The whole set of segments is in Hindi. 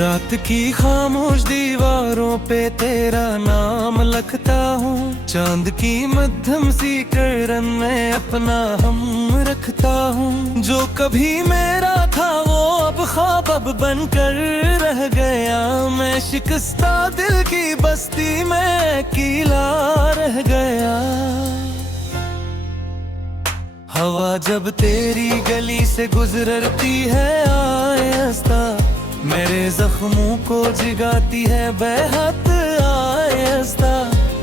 रात की खामोश दीवारों पे तेरा नाम लिखता हूँ। चांद की मध्यम सी किरण में अपना हम रखता हूँ। जो कभी मेरा था वो अब ख्वाब अब बनकर रह गया। मैं शिकस्ता दिल की बस्ती में अकेला रह गया। हवा जब तेरी गली से गुजरती है आहिस्ता, मेरे जख्मों को जिगाती है बेहद आहिस्ता।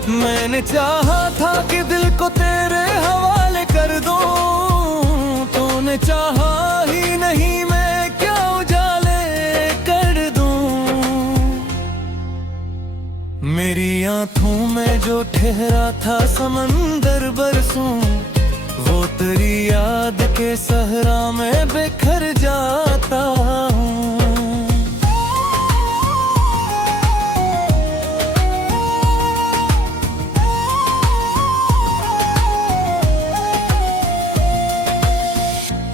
मैंने चाहा था कि दिल को तेरे हवाले कर दूं, तूने चाहा ही नहीं, मैं क्या उजाले कर दूं। मेरी आंखों में जो ठहरा था समंदर बरसों, वो तेरी याद के सहरा में बिखर जाता हूँ।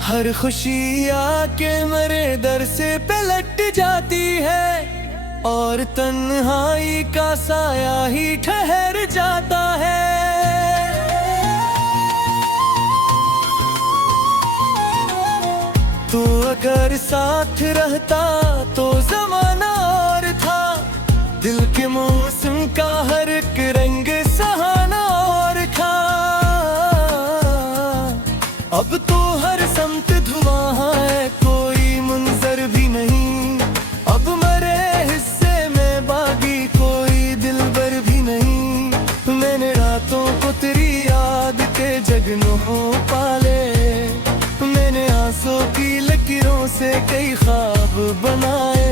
हर खुशी आके मेरे दर से पलट जाती है, और तन्हाई का साया ही ठहर जाता है। तू अगर साथ रहता तो जमाना और था, दिल के मौसम का हर एक रंग सहाना और था। अब तो हर समत धुआं है, कोई मुंजर भी नहीं। अब मरे हिस्से में बागी कोई दिलबर भी नहीं। मैंने रातों को तेरी याद के जगनों पाले, मैंने आंसू की लकीरों से कई ख्वाब बनाए।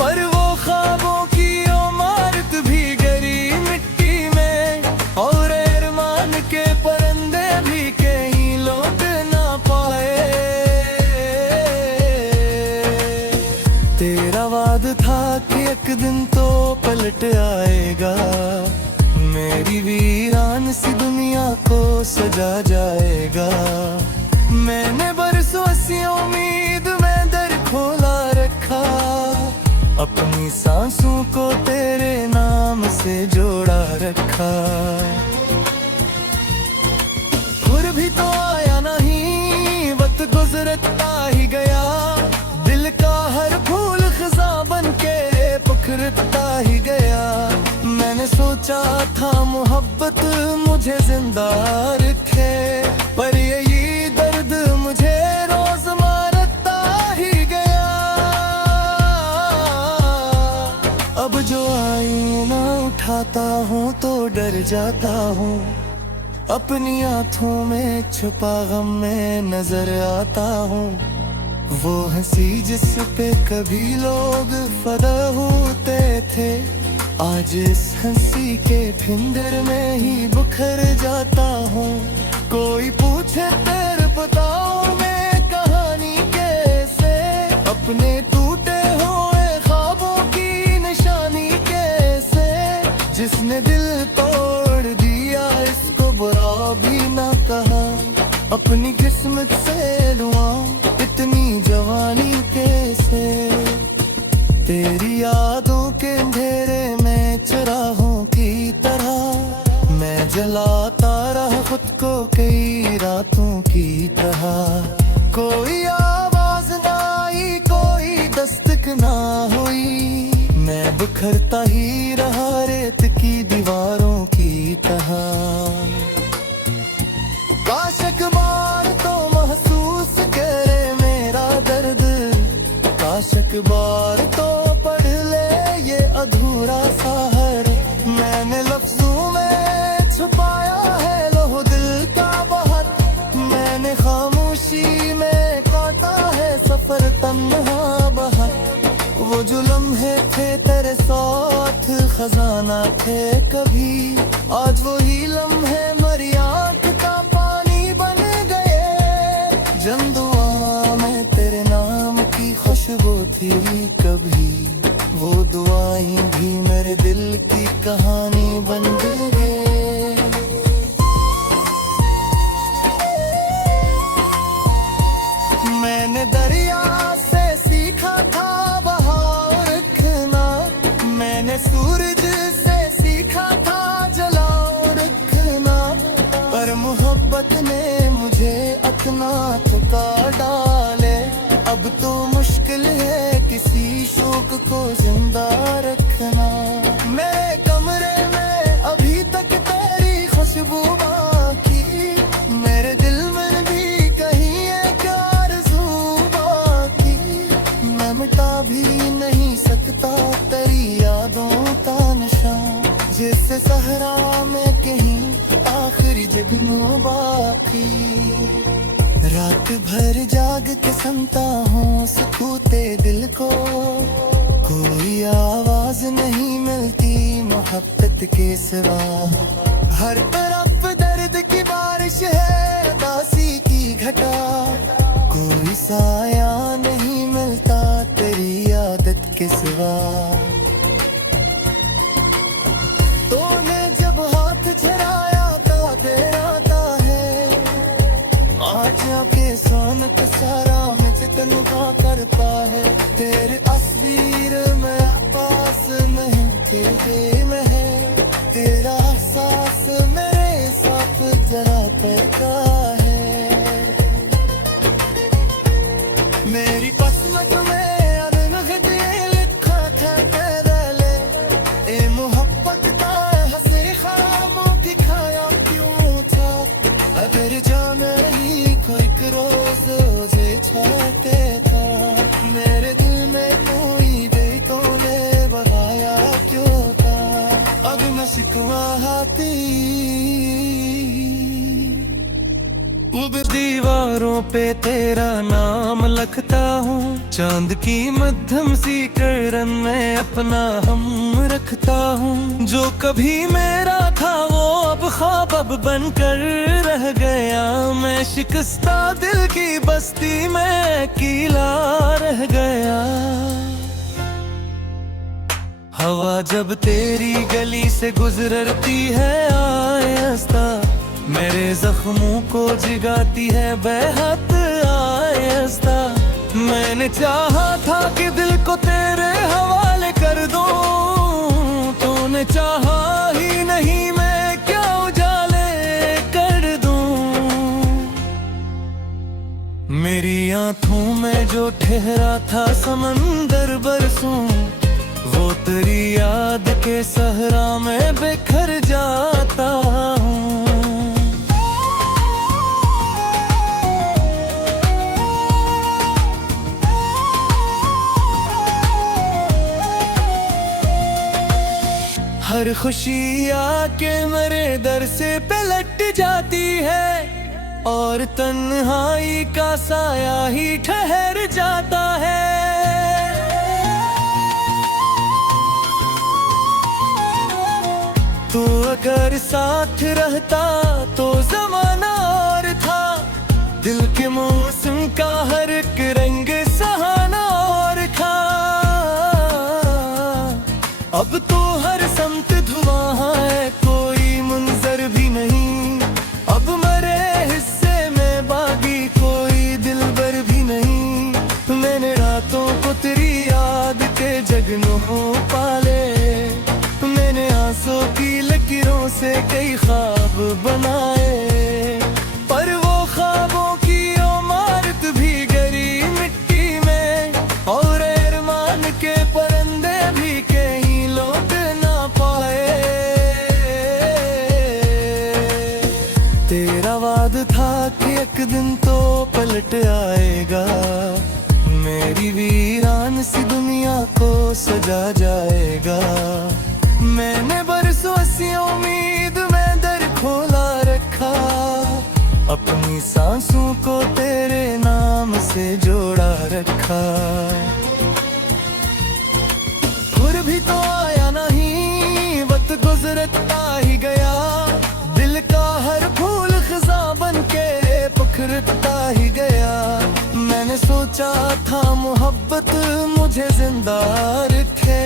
पर वो ख्वाबों की इमारत भी गरी मिट्टी में, और अरमान के परिंदे भी कहीं लौट ना पाए। तेरा वादा था कि एक दिन तो पलट आएगा, मेरी वीरान सी दुनिया को सजा जाएगा। मैंने बरसों सी उम्मीद में दर खोला रखा, अपनी सांसों को तेरे नाम से जोड़ा रखा। फिर भी तो आया नहीं, वक्त गुजरता ही गया। दिल का हर फूल खिज़ा बन के पुखरता ही गया। मैंने सोचा था मोहब्बत मुझे जिंदा रखे, पर यही दर्द मुझे रोज मारता ही गया। अब जो आईना उठाता हूँ तो डर जाता हूँ, अपनी आँखों में छुपा गम में नजर आता हूँ। वो हंसी जिस पे कभी लोग फदा होते थे, आज इस हंसी के फिंदर में ही बुखर जाता हूँ। कोई पूछे तेरे पताओं में कहानी कैसे, अपने टूटे हुए ख्वाबों की निशानी कैसे। जिसने दिल तोड़ दिया इसको बुरा भी ना कहा, अपनी किस्मत से दुआ इतनी जवानी कैसे। तेरी यादों के अंधेरे में चराहों की तरह, मैं जलाता रहा खुद को कई रातों की तरह। कोई आवाज ना आई, कोई दस्तक ना हुई, मैं बिखरता ही रहा रेत की दीवारों की तरह। काश एक बार तो महसूस करे मेरा दर्द, काश एक बार तो पढ़ ले ये अधूरा सा हर। मैंने लफ्जों में छुपाया है लोह दिल का बहुत, मैंने खामोशी में काटा है सफर तन्हा बहुत। वो जो लम्हे थे तेरे साथ खजाना थे कभी, आज वही लम्हे मरी आंख का पानी बन गए। जन दुआ में तेरे नाम की खुशबू थी कभी, वो दुआएं भी मेरे दिल की कहानी बन गए। मैंने दरिया से सीखा था बहाव हाथ का डाले। अब तो मुश्किल है किसी शौक को जिंदा रखना। मेरे कमरे में अभी तक तेरी खुशबू बाकी, मेरे दिल में भी कहीं एक आरज़ू बाकी। मैं मिटा भी नहीं सकता तेरी यादों का निशान, जिससे सहरा में कहीं आखिरी जगनू बाकी। रात भर जाग के सुनता हूँ सुकूते दिल को, कोई आवाज नहीं मिलती मोहब्बत के सिवा। हर तरफ दर्द की बारिश है, उदासी की घटा, कोई साया नहीं मिलता तेरी आदत के सिवा। तूने जब हाथ छुड़ाया था तेरा है, आज के सोनत सारा मिचतन का करता है। तेरे तस्वीर में पास नहीं तेरे में है, तेरा सास मेरे साथ जरा करता है। मेरी पसंद में अनहद लिखा था पहले, ए मोहब्बत का हंसे ख्वाबों की खाया क्यों था। अगर जाने ही कोई रोज मुझे छाते था, मेरे दिल में कोई बेतौले बढ़ाया क्यों था। अब मैं शिकवाती दीवारों पे तेरा नाम लिखता हूँ, चांद की मध्यम सी किरण में अपना हम रखता हूँ। जो कभी मेरा था वो अब ख्वाब अब बनकर रह गया, मैं शिकस्ता दिल की बस्ती में अकेला रह गया। हवा जब तेरी गली से गुजरती है आहिस्ता, मेरे जख्मों को जिगाती है बेहद आहिस्ता। मैंने चाहा था कि दिल को तेरे हवाले कर दूं, तूने चाहा ही नहीं मैं क्या उजाले कर दूं। मेरी आंखों में जो ठहरा था समंदर बरसों, वो तेरी याद के सहरा में बिखर जाता हूँ। हर खुशी आके मेरे दर से पलट जाती है, और तन्हाई का साया ही ठहर जाता है। तू अगर साथ रहता तो जमाना और था, दिल के मौसम का हर एक रंग सहाना और था। अब तो हर समत धुआं है, कोई मुंजर भी नहीं। अब मरे हिस्से में बागी कोई दिलबर भी नहीं। मैंने रातों को तेरी याद के जगनों पाले, मैंने आंसू की लकीरों से कई ख्वाब बनाए। पर वो ख्वाबों की इमारत भी गरी मिट्टी में, और अरमान के परिंदे भी कहीं लौट ना पाए। तेरा वाद था कि एक दिन तो पलट आएगा, मेरी वीरान सी दुनिया को सजा जाएगा। मैंने बरसों सी उम्मीद में दर खोला रखा, अपनी सांसों को तेरे नाम से जोड़ा रखा। फिर भी तो आया नहीं, वक्त गुजरता ही गया, दिल का हर फूल खिज़ा बन के पुखरता ही गया। मैंने सोचा था मोहब्बत मुझे जिंदा रखे,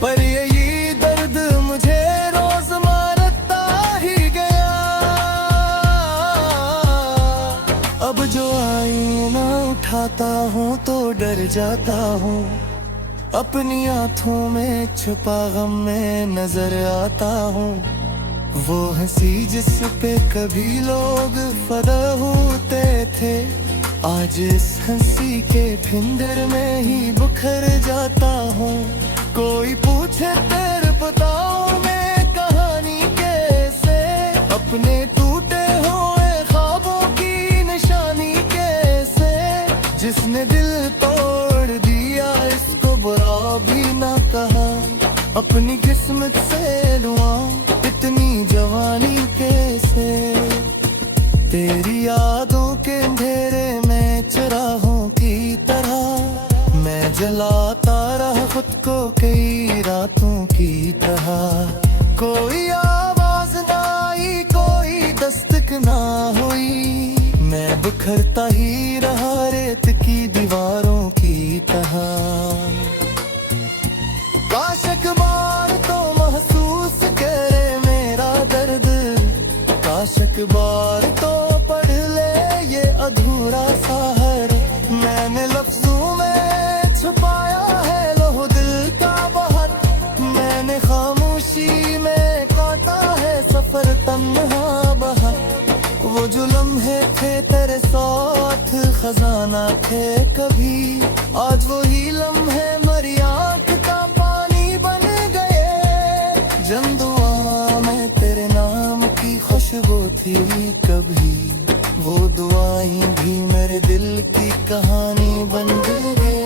पर यही दर्द मुझे रोज मारता ही गया। अब जो आईना उठाता हूँ तो डर जाता हूँ, अपनी आँखों में छुपा गम में नजर आता हूँ। वो हंसी जिस पे कभी लोग फदा होते थे, आज इस हंसी के भिंडर में ही बुखर जाता हूँ। कोई पूछे तेरे बताओ मैं कहानी कैसे, अपने टूटे हुए ख्वाबों की निशानी कैसे। जिसने दिल तोड़ दिया इसको बुरा भी ना कहा, अपनी किस्मत से दुआ इतनी जवानी कैसे। तेरी यादों के अंधेरे में चराहों की तरह मैं जलाता रहा खुद को कई रातों की तरह। कोई आवाज ना आई, कोई दस्तक ना हुई, मैं बिखरता ही रहा रेत की दीवारों की तरह। काश एक बार तो महसूस करे मेरा दर्द, काश एक बार तो पढ़ ले ये अधूरा सा हर। मैंने लफ्जों में छुपाया है लोह दिल का बहुत, मैंने खामोशी में काटा है सफर तन्हा बहुत। वो जो लम्हे थे तेरे साथ खजाना थे कभी, आज वही लम्हे मरी आंख का पानी बन गए। जन दुआ में तेरे नाम की खुशबू थी कभी, वो दुआएं भी मेरे दिल की कहानी बन गए।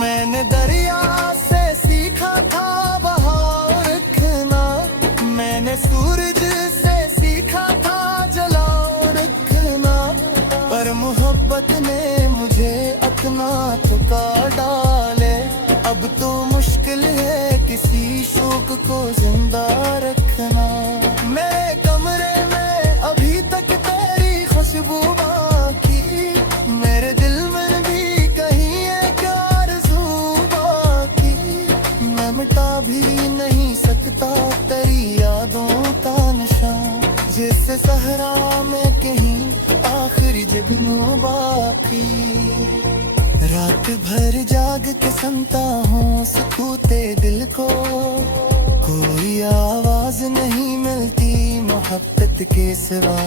मैंने दरिया से सीखा था बहाव रखना, मैंने सूरज से सीखा था जलाओ रखना, पर मोहब्बत ने मुझे अपना थका डाले। अब तो मुश्किल है किसी शौक को जिंदा रखना। मेरे कमरे में अभी तक तेरी खुशबू बाकी, मेरे दिल में भी कहीं एक आरज़ू बाकी। मैं मिटा भी नहीं सकता तेरी यादों का निशान, जिससे सहरा में कहीं आखिरी जगनों बाकी। रात भर जाग के सुनता हूँ सुकूते दिल को, कोई आवाज नहीं मिलती मोहब्बत के सिवा।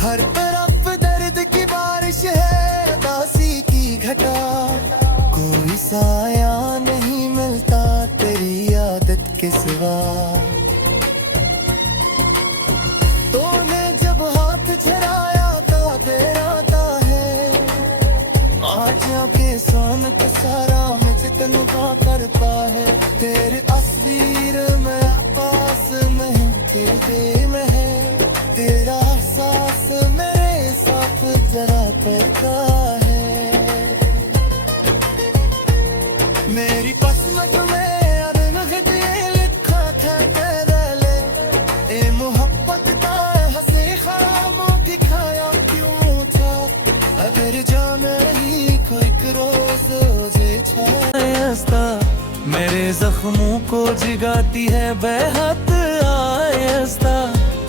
हर तरफ दर्द की बारिश है उदासी की घटा, कोई साया नहीं मिलता तेरी आदत के सिवा। तूने जब हाथ छड़ाया था तेरा है, आज के सोन का सारा मुझे तनहा करता है। तेरे तस्वीर में पास नहीं तेरे में है, तेरा एहसास मेरे साथ जरा करता है। मेरी पसंद में अनहद लिखा था पहले, ए मोहब्बत का हंसे ख्वाबों दिखाया क्यों था। अगर जाने ही कोई रोज छाया, मेरे जख्मों को जिगाती है बेहद आहिस्ता।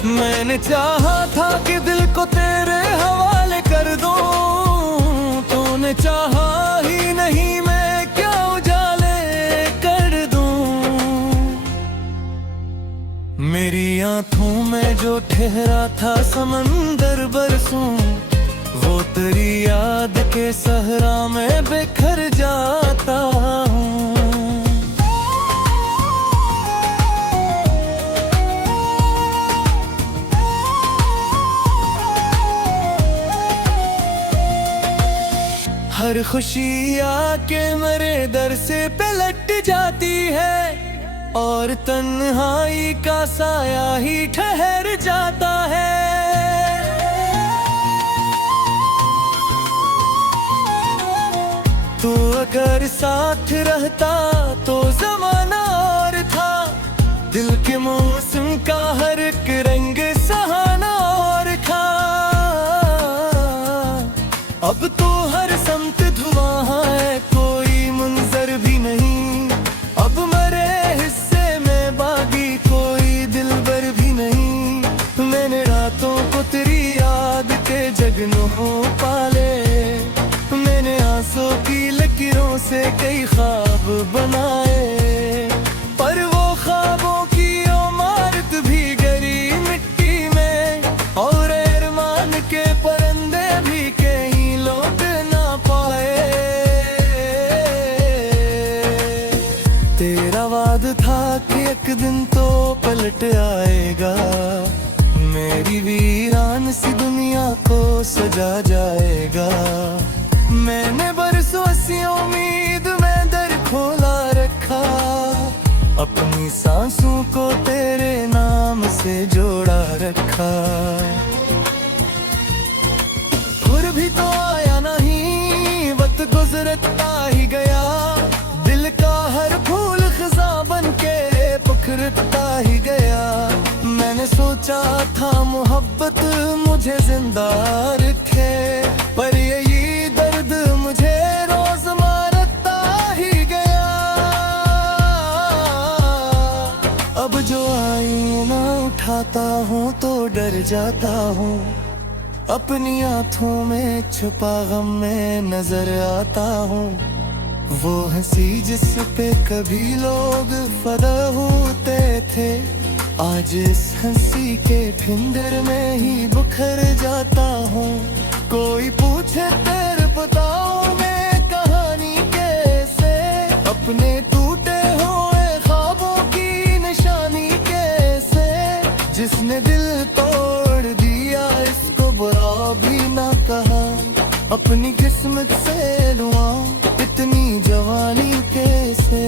मैंने चाहा था कि दिल को तेरे हवाले कर दूं, तूने चाहा ही नहीं मैं क्या उजाले कर दूं। मेरी आंखों में जो ठहरा था समंदर बरसों, वो तेरी याद के सहरा में बिखर जाता हूँ। हर खुशी आके मेरे दर से पलट जाती है, और तन्हाई का साया ही ठहर जाता है। तो अगर साथ रहता तो जमाना और था, दिल के मौसम का हर एक रंग सहाना और था। अब तो हर समत धुआं है, कोई मंजर भी नहीं। अब मरे हिस्से में बागी कोई दिलबर भी नहीं। मैंने रातों को तेरी याद के जगनों पाले, मैंने आंसू की लकीरों से कई ख्वाब बनाए, पर वो ख्वाबों की इमारत भी गिरी एक दिन तो पलट आएगा, मेरी वीरान सी दुनिया को सजा जाएगा। मैंने बरसों सी उम्मीद में दर खोला रखा, अपनी सांसों को तेरे नाम से जोड़ा रखा। फिर भी तो आया नहीं, वक्त गुजरता ही गया, दिल का हर फूल खिज़ा बन के पुखरता ही गया। मैंने सोचा था मोहब्बत मुझे जिंदा रखे, पर यही दर्द मुझे रोज मारता ही गया। अब जो आईना उठाता हूँ तो डर जाता हूँ, अपनी आँखों में छुपा गम में नजर आता हूँ। वो हंसी जिस पे कभी लोग फदा होते थे, आज इस हंसी के फिंदर में ही बुखर जाता हूँ। कोई पूछे तेरे बताओ मैं कहानी कैसे, अपने टूटे हुए ख्वाबों की निशानी कैसे। जिसने दिल तोड़ दिया इसको बुरा भी ना कहा, अपनी किस्मत से दुआ इतनी जवानी कैसे।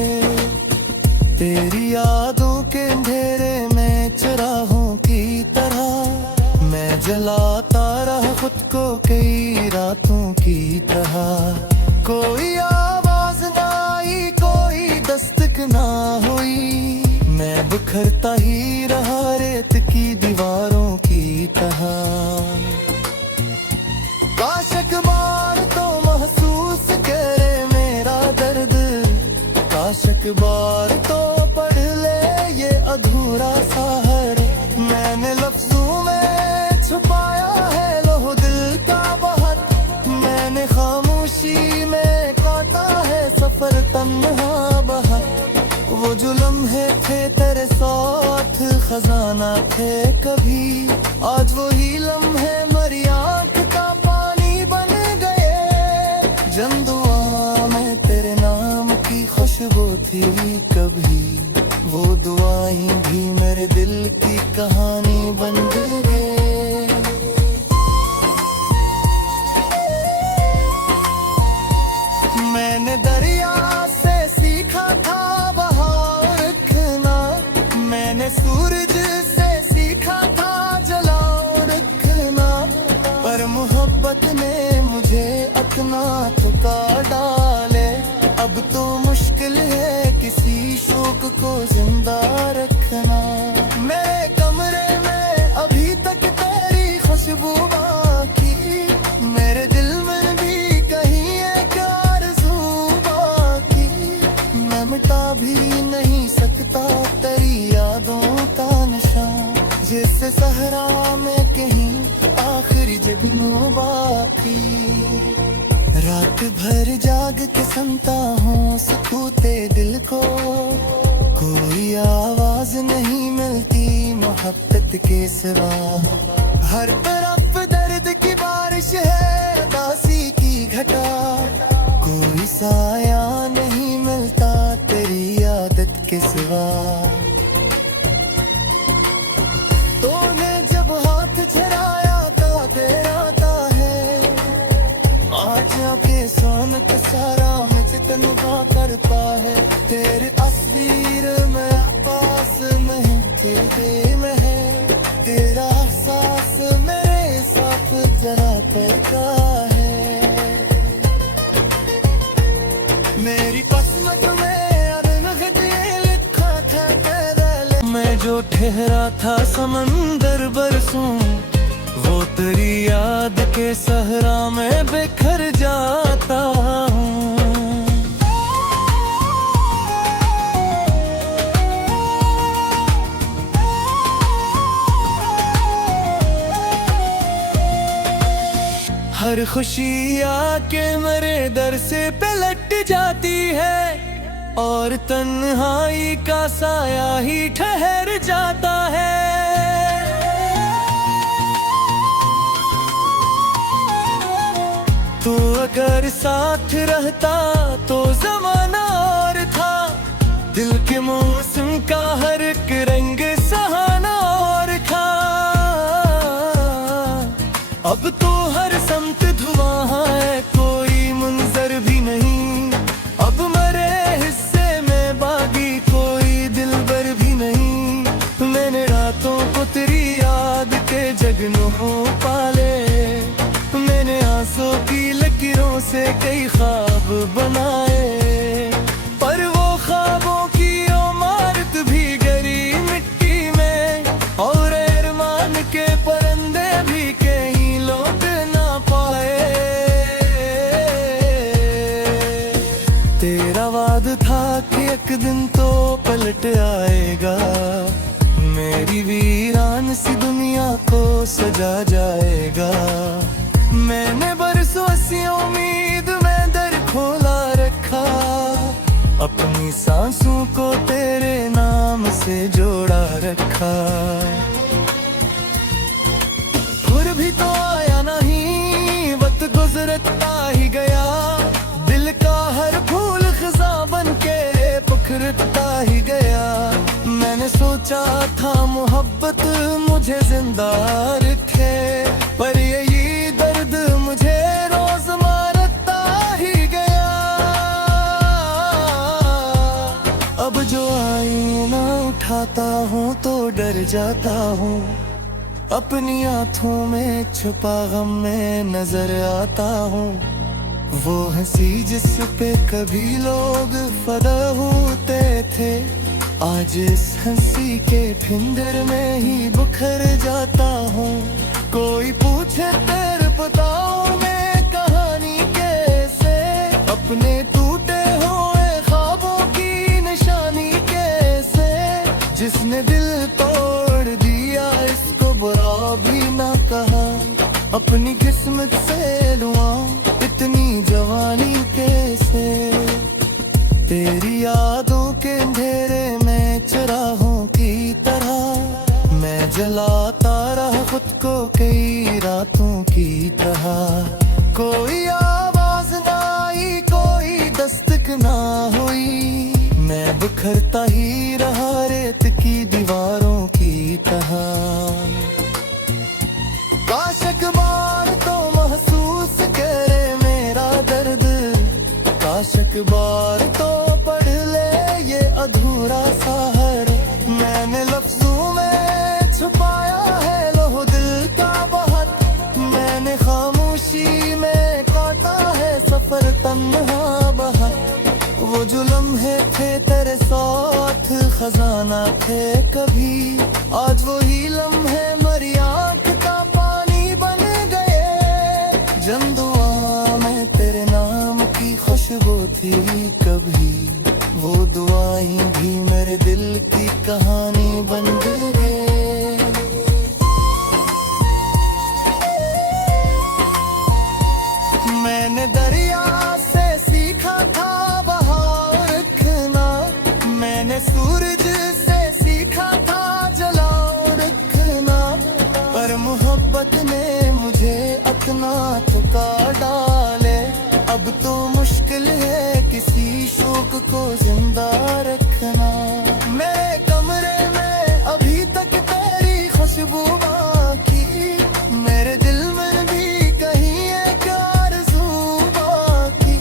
तेरी यादों के अंधेरे में चराहों की तरह मैं जलाता रहा खुद को कई रातों की तरह। कोई आवाज ना आई, कोई दस्तक ना हुई, मैं बिखरता ही रहा रेत की दीवारों की तरह। काश एक बार तो महसूस करे मेरा दर्द, काश एक बार तो पढ़ ले ये अधूरा सा हर। मैंने लफ्जों में छुपाया है लोह दिल का बहुत, मैंने खामोशी में काटा है सफर तन्हा बहुत। वो जो लम्हे थे तेरे साथ खजाना थे कभी, आज वही लम्हे मरी आँख का पानी बन गए। जन दुआ में तेरे नाम की खुशबू थी कभी, वो दुआएं भी मेरे दिल की कहानी बन गए। मैंने दरिया से सीखा था बहाव रखना, मैंने सूरज से सीखा था जलाओ रखना, पर मोहब्बत ने मुझे अपना थका डाले। अब तो मुश्किल है किसी शौक को जिंदा रखना। मेरे कमरे में अभी तक तेरी खुशबू बाकी, मेरे दिल में भी कहीं एक आरज़ू बाकी। मैं मिटा भी नहीं सकता तेरी यादों का निशान, जिससे सहरा में कहीं आखिरी जगनों बाकी। रात भर जाग के सुनता हूँ सुकूते दिल को, कोई आवाज नहीं मिलती मोहब्बत के सिवा। हर तरफ दर्द की बारिश है, उदासी की घटा, कोई साया नहीं मिलता तेरी आदत के सिवा। तूने जब हाथ छराया था तेरा था है, आज के सोन का सारा में जितन का करता है। तेरे तस्वीर में पास में तेरे में है, तेरा सास मेरे साथ जरा करता है। मेरी किस्मत में अनहद लिखा था तेरा, मैं जो ठहरा था समंदर बरसों, वो तेरी याद के सहरा में बिखर जाता हूँ। हर खुशी आके मेरे दर से पलट जाती है, और तन्हाई का साया ही ठहर जाता है। तू अगर साथ रहता तो जमाना और था, दिल के मौसम का हर अब तो हर समत धुआं है, कोई मुंजर भी नहीं। अब मरे हिस्से में बागी कोई दिलबर भी नहीं। मैंने रातों को तेरी याद के जगनों पाले, मैंने आंसू की लकीरों से कई ख्वाब बनाए, पर वो ख्वाबों की इमारत भी गरी मिट्टी में, और अरमान के परिंदे भी कहीं लौट ना पाए। तेरा वादा था कि एक दिन तो पलट आएगा, मेरी वीरान सी दुनिया को सजा जाएगा। मैंने बरसों सी उम्मीद में दर खोला रखा, अपनी सांसों को तेरे नाम से जोड़ा रखा। फिर भी तो आया नहीं, वक्त गुजरता ही गया, दिल का हर फूल खिजा बन के पुखरता ही गया। मैंने सोचा था मोहब्बत मुझे जिंदा रखे, पर यही दर्द मुझे रोज मारता ही गया। अब जो आईना उठाता हूँ तो डर जाता हूँ, अपनी आँखों में छुपा गम में नजर आता हूँ। वो हंसी जिस पे कभी लोग फदा होते थे, आज इस हंसी के फिंदर में ही बुखर जाता हूँ। कोई पूछे तेरे बताओ मैं कहानी कैसे, अपने टूटे हुए ख्वाबों की निशानी कैसे। जिसने दिल तोड़ दिया इसको बुरा भी ना कहा, अपनी किस्मत से दुआ इतनी जवानी कैसे। तेरी यादों के अंधेरे में चराहों की तरह, मैं जलाता रहा खुद को कई रातों की तरह। कोई आवाज ना आई, कोई दस्तक ना हुई, मैं बिखरता ही रहा रेत की दीवारों की तरह। काश एक बार तो महसूस करे मेरा दर्द, काश एक बार तो पढ़ ले ये अधूरा सा हर। मैंने लफ्जों में छुपाया है लोह दिल का बहुत, मैंने खामोशी में काटा है सफर तन्हा बहुत। वो जो लम्हे थे तेरे साथ खजाना थे कभी, आज वही लम्हे मरी आँख का पानी बन गए। जन दुआ में तेरे नाम की खुशबू थी कभी, वो दुआएं भी मेरे दिल की कहानी बन गए। मैंने दरिया से सीखा था बहाव रखना, मैंने सूरज से सीखा था जलाओ रखना, पर मोहब्बत ने मुझे अपना थका डाले। अब तो मुश्किल है किसी शौक को जिंदा रखना। मेरे कमरे में अभी तक तेरी खुशबू बाकी, मेरे दिल में भी कहीं एक आरज़ू बाकी।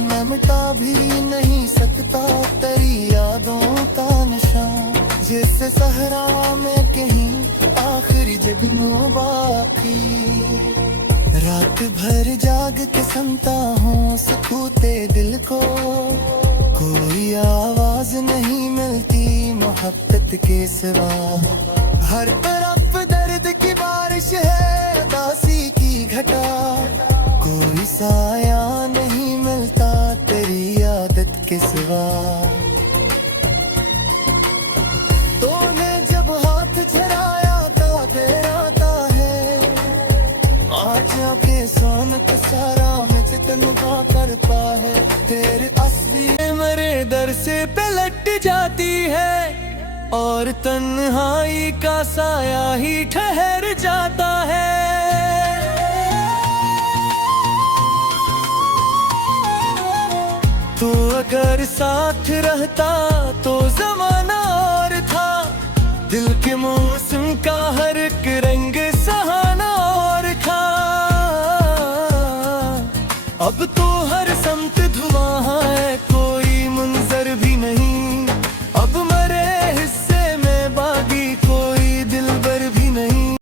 मैं मिटा भी नहीं सकता तेरी यादों का निशान, जिससे सहरा में कहीं आखिरी जगनों बाकी। रात भर जाग के सुनता हूँ सुकूते दिल को, कोई आवाज नहीं मिलती मोहब्बत के सिवा। हर तरफ दर्द की बारिश है, उदासी की घटा, कोई साया नहीं मिलता तेरी आदत के सिवा। तूने जब हाथ छराया था तेरा था है, आज के सोन का सारा में जितन का करता है। तेरे असली मरे दर से पलट जाती है, और तन्हाई का साया ही ठहर जाता है। तू अगर साथ रहता तो जमाना और था, दिल के मौसम का हर एक रंग सहाना और था। अब तो